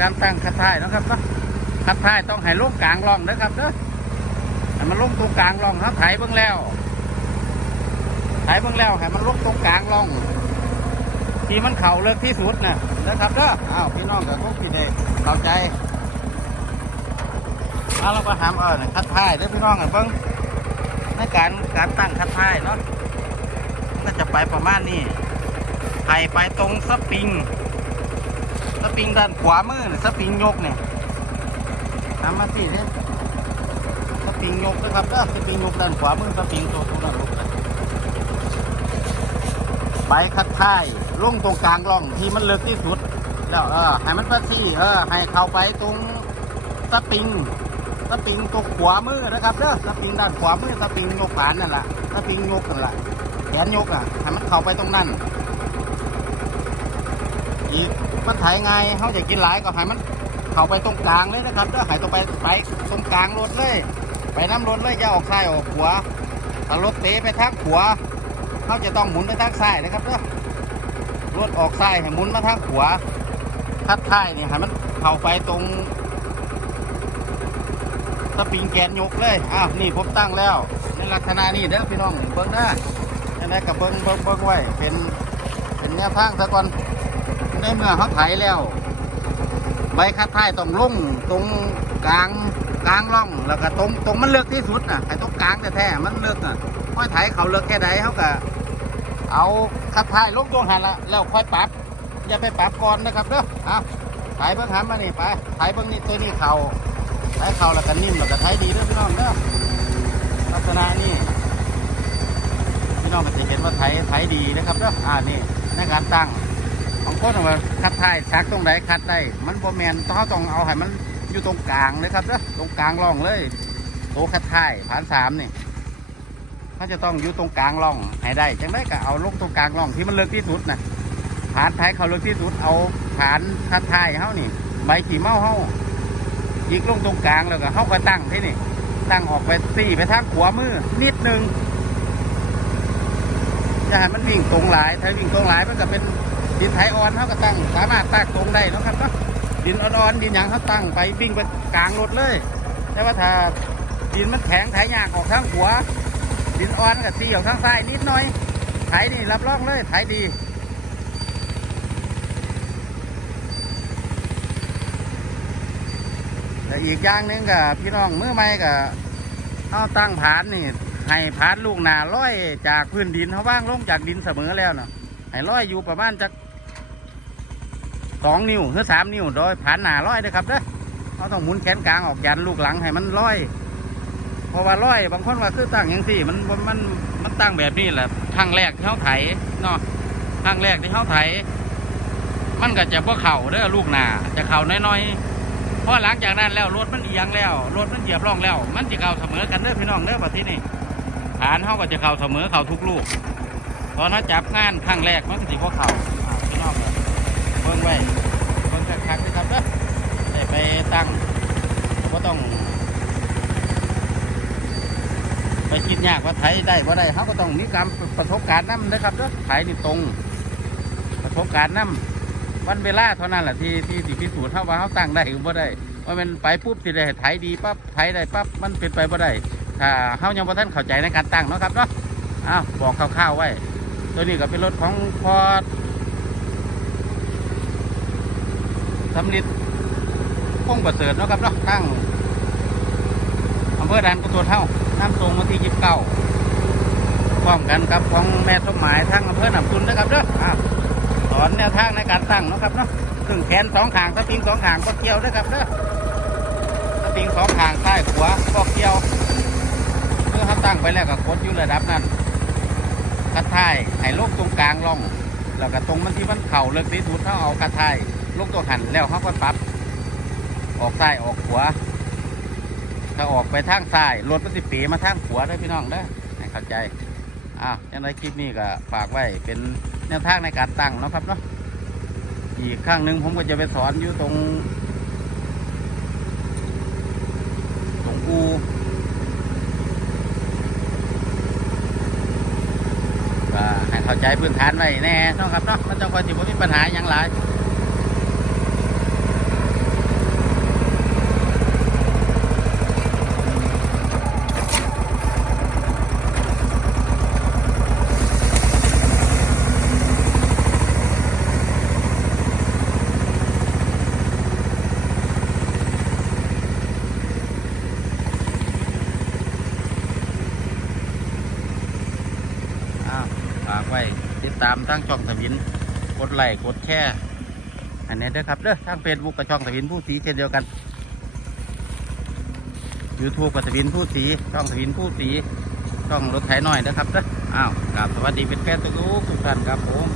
การตั้งคัดท้ายนะครับเนาะคัดท้ายต้องให้ลงกลางร่องนะครับเด้อให้มันลงตรงกลางร่องครับไถเบื้องแล้วไถเบื้องแล้วให้มันลงตรงกลางร่อง ที่มันเข่าเลิกที่สุดนะนะครับเด้ออ้าวพี่น้องกับพวกพี่เด็กเข้าใจเอาเราก็หามเออนะคัดท้ายเด้อพี่น้องกันเบิ้งในการการตั้งคัดท้ายเนาะก็จะไปประมาณนี้ไถไปตรงสปริง สปริงด้านขวามือเนี่ยสปริงยกเนี่ยทำมาสิเนี่ยสปริงยกนะครับเด้อสปริงยกด้านขวามือสปริงตัวตัวนั้นลงไปคัดท้ายลงตรงกลางร่องที่มันเลึกที่สุด แล้วเออให้มันไปที่เออให้เข้าไปตรงสปริงสปริงตรงขวามือนะครับเด้อสปริงด้านขวามือสปริงยกฐานนั่นแหละสปริงยกนั่นแหละแขนยกอะให้มันเข้าไปตรงนั้น อีกมันถ่ายไงเขาจะกินหลายก็ให้มันเข้าไปตรงกลางเลยนะครับเด้อให้ตรงไปไปตรงกลางรถเลย ไปน้ำรถเลยอย่าออกซ้ายออกขวาถ้ารถเตะไปทางขวาเขาจะต้องหมุนไปทางซ้ายนะครับเด้อรถออกซ้ายให้หมุนมาทางขวาทัดท้ายนี่ให้มันเข้าไปตรงสปริงแกนยกเลยอ้าวนี่ผมตั้งแล้วในลักษณะนี้เด้อพี่น้องเบิ้งเด้ออันนี้กับเบิ้งเบิ้งเบิ้งไว้เป็นเป็นแนวทางซะก่อน ในเมื่อเขาไถแล้ว ใบคัดท้ายต้องลงตรงกลางกลางร่องแล้วก็ตรงตรงมันเลือกที่สุดน่ะไอ้ตรงกลางแท้ๆมันเลือกน่ะค่อยไถเขาเลือกแค่ใดเขาก็เอาคัดท้ายลงตรงหันละแล้วค่อยปรับอย่าไปปรับก่อนนะครับเด้อเอาไถเบิ้งหันมานี่ไปไถเบิ้งนี่ตัวนี้เขาไถเขาแล้วก็นิ่มแล้วก็ไถดีเด้อพี่น้องเด้อลักษณะนี้พี่น้องก็จะเห็นว่าไถไถดีนะครับเด้ออ่านี่ในการตั้ง บางคนว่าคัดท้ายชักตรงไหนคัดได้ มันโบแมนเขาต้องเอาให้มันอยู่ตรงกลางเลยครับเด้อตรงกลางร่องเลยโตคัดท้ายผ่านสามนี่เขาจะต้องอยู่ตรงกลางร่องให้ได้จังได้ก็เอาลงตรงกลางร่องที่มันเลือกที่สุดนะผ่านท้ายเขาเลือกที่สุดเอาผ่านคัดท้ายเขานี่ใบขี่เมาเขาอีกลงตรงกลางแล้วก็เขาก็ตั้งที่นี่ ตั้งออกไปสี่ไปทางขวามือนิดนึงจะให้มันวิ่งตรงหลายถ้าวิ่งตรงหลายมันก็เป็น ดินไถอ่อนเขาก็ตั้งสามารถตั้งตรงได้นะครับเนาะดินอ่อนๆดินหยางเขาตั้งไปวิ่งไปกลางรถเลย แต่ว่าถ้าดินมันแข็งไถยากออกทางหัว ดินอ่อนกับตีออกทางซ้ายนิดหน่อยไถนี่รับรองเลยไถดีแต่อีกอย่างนึงกับพี่น้องมือใหม่กับเอาตั้งผานนี่ให้ผานลูกนาร้อยจากพื้นดินเขาว่างลงจากดินเสมอแล้วเนาะให้ร้อยอยู่ประมาณจัก สองนิ้วหรือสามนิ้วโดยผ่านหนาร้อยนะครับเด้อเขาต้องหมุนแขนกลางออกยันลูกหลังให้มันร้อย เพราะว่าร้อย บางคนว่าคือตั้งอย่างสี่มันมันมันมันตั้งแบบนี้แหละครั้งแรกที่เขาไถเนาะครั้งแรกที่เขาไถ มันก็จะพวกเข่าเด้อลูกหนาจะเข่าน้อยๆเพราะหลังจากนั้นแล้วรถมันเอียงแล้วรถมันเหยียบร่องแล้ว มันจะเข่าเสมอกันเด้อพี่น้องเด้อแบบที่นี่ฐานเขาก็จะเข่าเสมอเข่าทุกลูกตอนเขาจับงานครั้งแรกมันก็สิพวกเข่าอ่าพี่น้องเลย เบิ่งไว้เบิ่งคักๆนะครับเด้อได้ไปตั้งก็ต้อง ไปคิดยากว่าไทยได้ว่าได้เขาก็ต้องมีการประสบการณ์นำนะครับเด้อไทยนี่ตรง ประสบการณ์นำวันเวลาเท่านั้นแหละที่ที่ที่พิสูจน์เขาว่าเขาตั้งได้หรือบ่ได้ว่ามันไปปุ๊บสิได้ไทยดีปั๊บไทยได้ปั๊บมันเป็นไปบ่ได้ถ้าเขายังบ่ทันเข้าใจในการตั้งเนาะครับเนาะอ้าวบอกคร่าวๆไว้ ตัวนี้ก็เป็นรถของพอ สำลิดพงประเสริฐนะครับเนาะตั้งอำเภอด่านกุศลเท่าน้ำทรงวันที่ยี่สิบเก้าพร้อมกันกับของแม่สมหมายทั้งอำเภอหนำตุนนะครับเนาะสอนแนวทางในการตั้งนะครับเนาะซึ่งแขนสองขางสปริงสองขางก็เกี่ยวนะครับเนาะสปริงสองขางใต้ขวาก็เกี่ยวเมื่อเขาตั้งไปแล้วก็กดอยู่ระดับนั้นคัดท้ายให้ลงตรงกลางล่อง แล้วก็ตรงมันที่มันเข่าเลิกที่สุดเขาเอาคัดท้าย ลงตัวหันแล้วเขาก็ปรับ ออกซ้ายออกขวาถ้าออกไปทางซ้ายรถมันสิปีมาทางขวาได้พี่น้องเด้อให้เข้าใจอ้าวยังไงคลิปนี้ก็ฝากไว้เป็นแนวทางในการตั้งนะครับเนาะอีกข้างหนึ่งผมก็จะไปสอนอยู่ตรง ตรงอูก็ให้เข้าใจพื้นฐานไว้แน่นะครับเนาะมันจะคอยสิบ่มีปัญหาอย่างไร ไว้ ติดตามทางช่องสวิน กดไลค์กดแชร์อันนี้เด้อครับเด้อทางเฟซบุ๊กกับช่องสวินผู้สีเช่นเดียวกัน YouTube กับสวินผู้สีช่องสวินผู้สีช่องรถไถหน่อยนะครับเด้ออ้าวกราบสวัสดีเป็นแฟนทุกทุกท่านครับผม